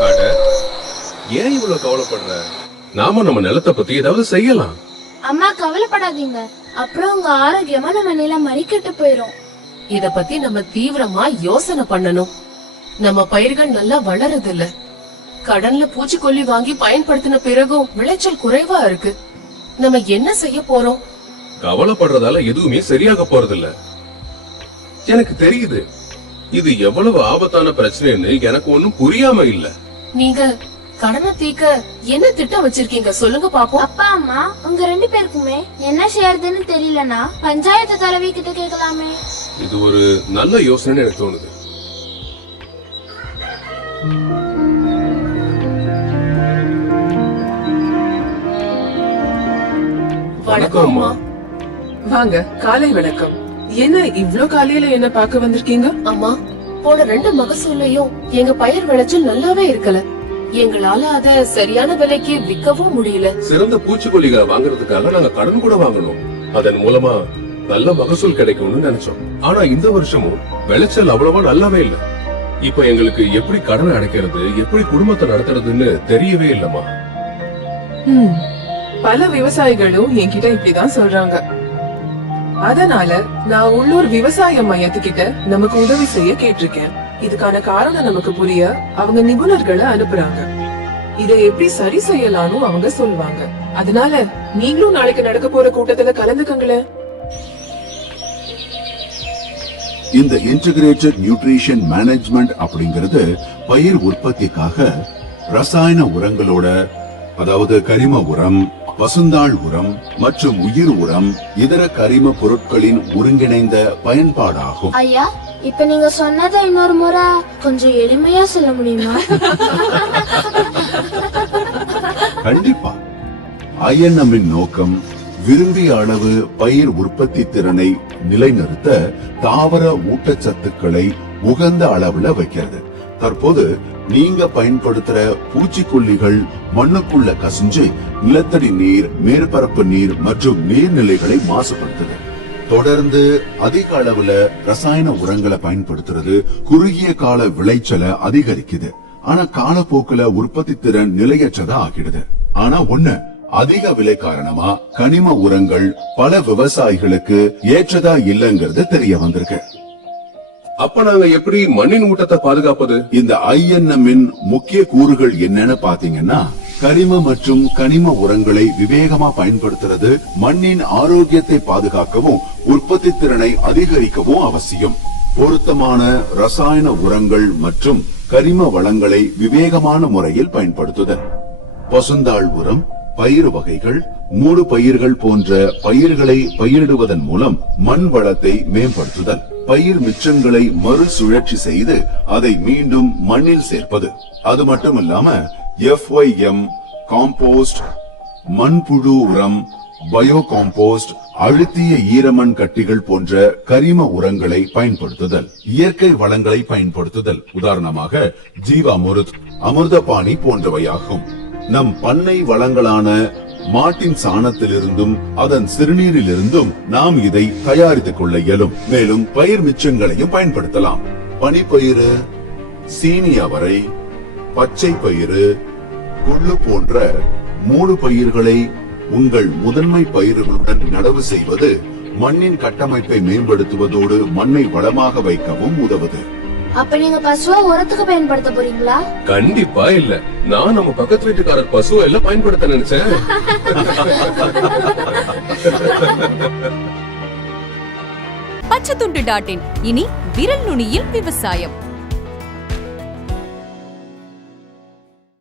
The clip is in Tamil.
அட ஏன் இவ்வளவு கவலைப்படுற? நாம நம்ம நிலத்தை பத்தி ஏதாவது செய்யலாம். அம்மா கவலைப்படாதீங்க. அப்புறம் உங்க ஆரோக்கியமா நம்ம நிலம் மறிக்கட்டு போயிரும். இத பத்தி நம்ம தீவிரமா யோசனை பண்ணணும். நம்ம பயிர்கள் நல்லா வளருது இல்ல கடன்ல பூச்சிக்கொல்லி வாங்கி பயன்படுத்தின பிறகும் விளைச்சல் குறைவா இருக்கு. நம்ம என்ன செய்ய போறோம்? கவலைப்படுறதால எதுவுமே சரியாக போறதில்ல. எனக்கு தெரியுது. இது எவ்வளவு ஆபத்தான பிரச்சனைன்னு எனக்கு ஒண்ணும் புரியாம இல்ல. நீங்க கடனை தீக்க என்ன திட்டம் வச்சிருக்கீங்க? சொல்லுங்க பாப்போம். அப்பா அம்மா உங்க ரெண்டு பேருக்குமே என்ன செய்யறதுன்னு தெரியலனா பஞ்சாயத்து தலைவி கிட்ட கேட்கலாமே. இது ஒரு நல்ல யோசனைன்னு எனக்கு தோணுது. வணக்கம் அம்மா. வாங்க காலை வணக்கம். என்ன இவ்ளோ காலையில என்ன பார்க்க வந்திருக்கீங்க? அம்மா போன ரெண்டு மகசூல்லையும் எங்க பயிர் விளைச்சல் நல்லாவே இருக்கல. எங்களால அத சரியான விலைக்கு விற்கவும் முடியல. சிறந்த பூச்சிக்கொல்லிகளை வாங்குறதுக்காக நாங்க கடன் கூட வாங்கணும். அதன் மூலமா நல்ல மகசூல் கிடைக்கும்னு நினைச்சோம். ஆனா இந்த வருஷமும் விளைச்சல் அவ்வளவா நல்லாவே இல்ல. இப்ப எங்களுக்கு எப்படி கடன் அடைக்கிறது எப்படி குடும்பத்தை நடத்துறதுன்னு தெரியவே இல்லம்மா. பல விவசாயிகளும் என்கிட்ட இப்படிதான் சொல்றாங்க. அதனால நான் உள்ளூர் விவசாய மையத்துக்கிட்ட நமக்கு உதவி செய்ய கேட்டிருக்கேன். இதுக்கான காரணம் நமக்கு புரிய அவங்க நிபுணர்களை அனுப்புறாங்க. இதை எப்படி சரி செய்யலாம்னு அவங்க சொல்லுவாங்க அதனால நீங்களும் நாளைக்கு நடக்க போற கூட்டத்துல கலந்துக்கங்களேன். இந்த இன்டிகிரேட்டட் நியூட்ரிஷன் மேனேஜ்மெண்ட் அப்படிங்கிறது பயிர் உற்பத்திக்காக ரசாயன உரங்களோட அதாவது கரிம உரம் பசுந்தாள் உரம் மற்றும் உயிர் உரம் இதர கரிம பொருட்களின் ஒருங்கிணைந்த பயன்பாடாகும். ஐயா இப்ப நீங்க சொன்னதை இன்னொரு முறை கொஞ்சம் எளிமையா சொல்ல முடியுமா? கண்டிப்பா. ஐஎன்எம்மின் நோக்கம் விரும்பிய அளவு பயிர் உற்பத்தி திறனை நிலைநிறுத்த தாவர ஊட்டச்சத்துக்களை உகந்த அளவுல வைக்கிறது. தற்போது நீங்க பயன்படுத்துற பூச்சிக்கொல்லிகள் மண்ணுக்குள்ள கசிஞ்சு நிலத்தடி நீர் மேற்பரப்பு நீர் மற்றும் நீர்நிலைகளை மாசுபடுத்துது. தொடர்ந்து அதிக அளவுல ரசாயன உரங்களை பயன்படுத்துறது குறுகிய கால விளைச்சலை அதிகரிக்குது. ஆனா காலப்போக்குல உற்பத்தி திறன் நிலையற்றதா ஆகிடுது. ஆனா ஒண்ணு அதிக விலை காரணமா கனிம உரங்கள் பல விவசாயிகளுக்கு ஏற்றதா இல்லைங்கிறது தெரிய வந்திருக்கு. அப்ப நாங்க எப்படி மண்ணின் ஊட்டத்தை பாதுகாப்பது? இந்த ஐஎன்எம்மின் முக்கிய கூறுகள் என்னன்னு பாத்தீங்கன்னா கரிம மற்றும் கனிம உரங்களை விவேகமா பயன்படுத்துறது மண்ணின் ஆரோக்கியத்தை பாதுகாக்கவும் உற்பத்தி திறனை அதிகரிக்கவும் அவசியம். பொருத்தமான ரசாயன உரங்கள் மற்றும் கரிம வளங்களை விவேகமான முறையில் பயன்படுத்துதல். பசுந்தாள் உரம் பயிர் வகைகள் மூடு பயிர்கள் போன்ற பயிர்களை பயிரிடுவதன் மூலம் மண் வளத்தை மேம்படுத்துதல். பயிர் மிச்சங்களை மறுசுழற்சி செய்து அதை மீண்டும் மண்ணில் சேர்ப்பது. அது மட்டுமல்லாம எஃப்ஒய்எம் காம்போஸ்ட் மண்புழு உரம் பயோ காம்போஸ்ட் அழுத்திய ஈரமண் கட்டிகள் போன்ற கரிம உரங்களை பயன்படுத்துதல் இயற்கை வளங்களை பயன்படுத்துதல். உதாரணமாக ஜீவாமிருத் அமிர்தபாணி போன்றவையாகும். நம் பண்ணை வளங்களான மாட்டின் சாணத்திலிருந்தும் அதன் சிறுநீரிலிருந்தும் நாம் இதை தயாரித்துக் கொள்ள இயலும். மேலும் பயிர் மிச்சங்களையும் பயன்படுத்தலாம். பனிப்பயிறு சீனி அவரை பச்சை பயிறு கொள்ளு போன்ற மூடு பயிர்களை உங்கள் முதன்மை பயிர்களுடன் நடவு செய்வது மண்ணின் கட்டமைப்பை மேம்படுத்துவதோடு மண்ணை வளமாக வைக்கவும் உதவுது. அப்ப நீங்க பசுவா உரத்துக்கு பயன்படுத்த போறீங்களா? கண்டிப்பா இல்ல. நான் நம்ம பக்கத்து வீட்டுக்காரர் பசுவை எல்லாம் பயன்படுத்த நினைச்சேன். பச்சைத்துண்டு டாட் இன். இனி விரல் நுனியில் விவசாயம்.